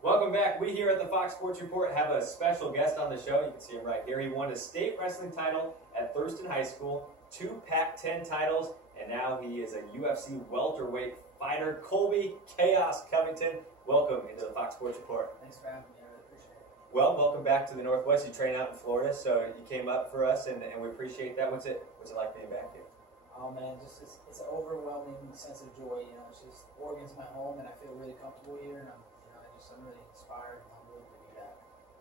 Welcome back. We here at the Fox Sports Report have a special guest on the show. You can see him right here. He won a state wrestling title at Thurston High School, 2 Pac-10 titles, and now he is a UFC welterweight fighter. Colby Chaos Covington, welcome into the Fox Sports Report. Thanks for having me. I really appreciate it. Well, welcome back to the Northwest. You train out in Florida, so you came up for us, and we appreciate that. What's it like being back here? Oh man, it's an overwhelming sense of joy. It's just Oregon's my home, and I feel really comfortable here, and I'm really inspired and humbled to be back.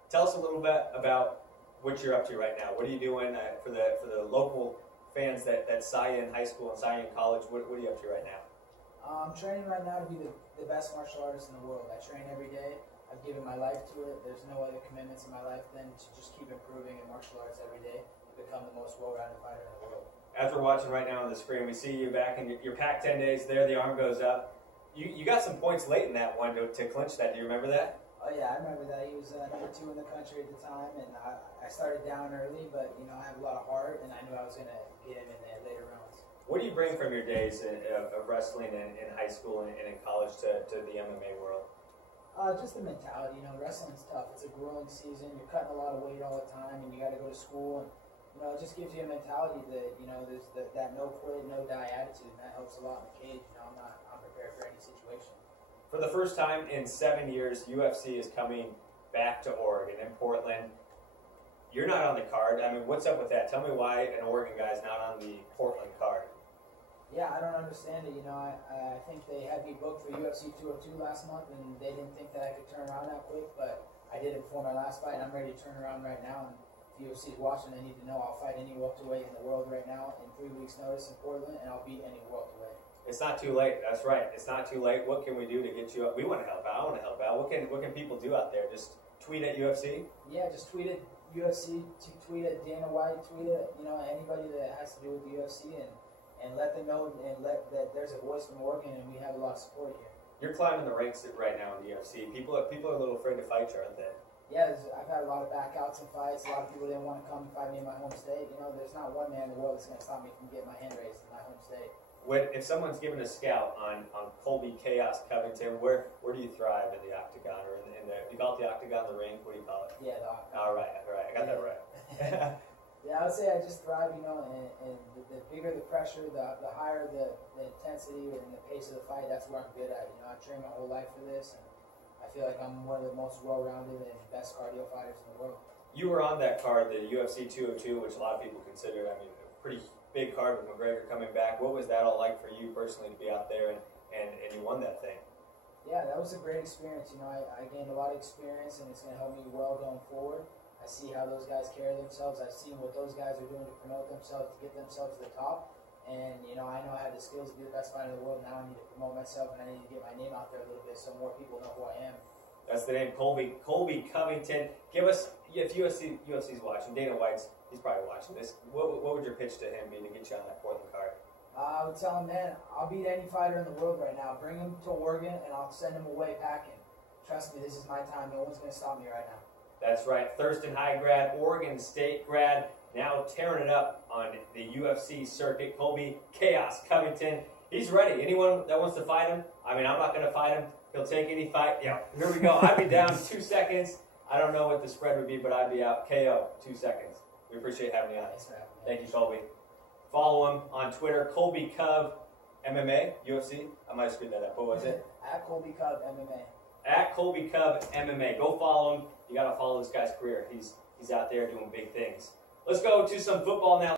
Tell us a little bit about what you're up to right now. What are you doing for the local fans that saw you in high school and saw you in college? What are you up to right now? I'm training right now to be the best martial artist in the world. I train every day. I've given my life to it. There's no other commitments in my life than to just keep improving in martial arts every day to become the most well-rounded fighter in the world. As we're watching right now on the screen, we see you back in your Pac-10 days there. The arm goes up. You got some points late in that one to clinch that. Do you remember that? Oh yeah, I remember that. He was number 2 in the country at the time, and I started down early, but I have a lot of heart, and I knew I was going to get him in the later rounds. What do you bring from your days of wrestling in high school and in college to the MMA world? Just the mentality. Wrestling's tough. It's a grueling season. You're cutting a lot of weight all the time, and you got to go to school. And it just gives you a mentality that there's that no quit, no die attitude, and that helps a lot in the cage. I'm prepared for any situation. For the first time in 7 years, UFC is coming back to Oregon in Portland. You're not on the card. I mean, what's up with that? Tell me why an Oregon guy's not on the Portland card. Yeah, I don't understand it. I think they had me booked for UFC 202 last month, and they didn't think that I could turn around that quick, but I did it before my last fight, and I'm ready to turn around right now. And if UFC's watching, they need to know I'll fight any welterweight in the world right now in 3 weeks' notice in Portland, and I'll beat any welterweight. It's not too late. That's right. It's not too late. What can we do to get you up? We want to help out. I want to help out. What can people do out there? Just tweet at UFC? Yeah, just tweet at UFC, tweet at Dana White, tweet at anybody that has to do with the UFC, and let them know and let that there's a voice from Oregon, and we have a lot of support here. You're climbing the ranks right now in the UFC. People are a little afraid to fight you, aren't they? Yeah, I've had a lot of backouts and fights. A lot of people didn't want to come and fight me in my home state. There's not one man in the world that's going to stop me from getting my hand raised in my home state. If someone's given a scout on Colby Chaos Covington, where do you thrive in the octagon or in the you call it the octagon, the ring? What do you call it? Yeah, the octagon. All right, I got that right. Yeah, I would say I just thrive, and the bigger the pressure, the higher the intensity and the pace of the fight, that's where I'm good at. I've trained my whole life for this, and I feel like I'm one of the most well-rounded and best cardio fighters in the world. You were on that card, the UFC 202, which a lot of people consider, a pretty big card with McGregor coming back. What was that all like for you personally to be out there and you won that thing? Yeah, that was a great experience. I gained a lot of experience, and it's going to help me well going forward. I see how those guys carry themselves. I've seen what those guys are doing to promote themselves, to get themselves to the top. And, I know I have the skills to be the best fighter in the world. Now I need to promote myself, and I need to get my name out there a little bit so more people know who I am. That's the name, Colby Covington. Give us, if UFC's watching, Dana White's, he's probably watching this. What would your pitch to him be to get you on that Portland card? I would tell him, man, I'll beat any fighter in the world right now. Bring him to Oregon, and I'll send him away packing. Trust me, this is my time. No one's going to stop me right now. That's right. Thurston High grad, Oregon State grad, now tearing it up on the UFC circuit. Colby Chaos Covington. He's ready. Anyone that wants to fight him, I'm not going to fight him. He'll take any fight. Yeah, here we go. I'd be down 2 seconds. I don't know what the spread would be, but I'd be out KO 2 seconds. We appreciate having you on. Thanks for having me. Thank you, Colby. Follow him on Twitter, Colby Cov MMA, UFC. I might have screwed that up. What was it? At Colby Cov MMA. At Colby Cov MMA. Go follow him. You got to follow this guy's career. He's out there doing big things. Let's go to some football now.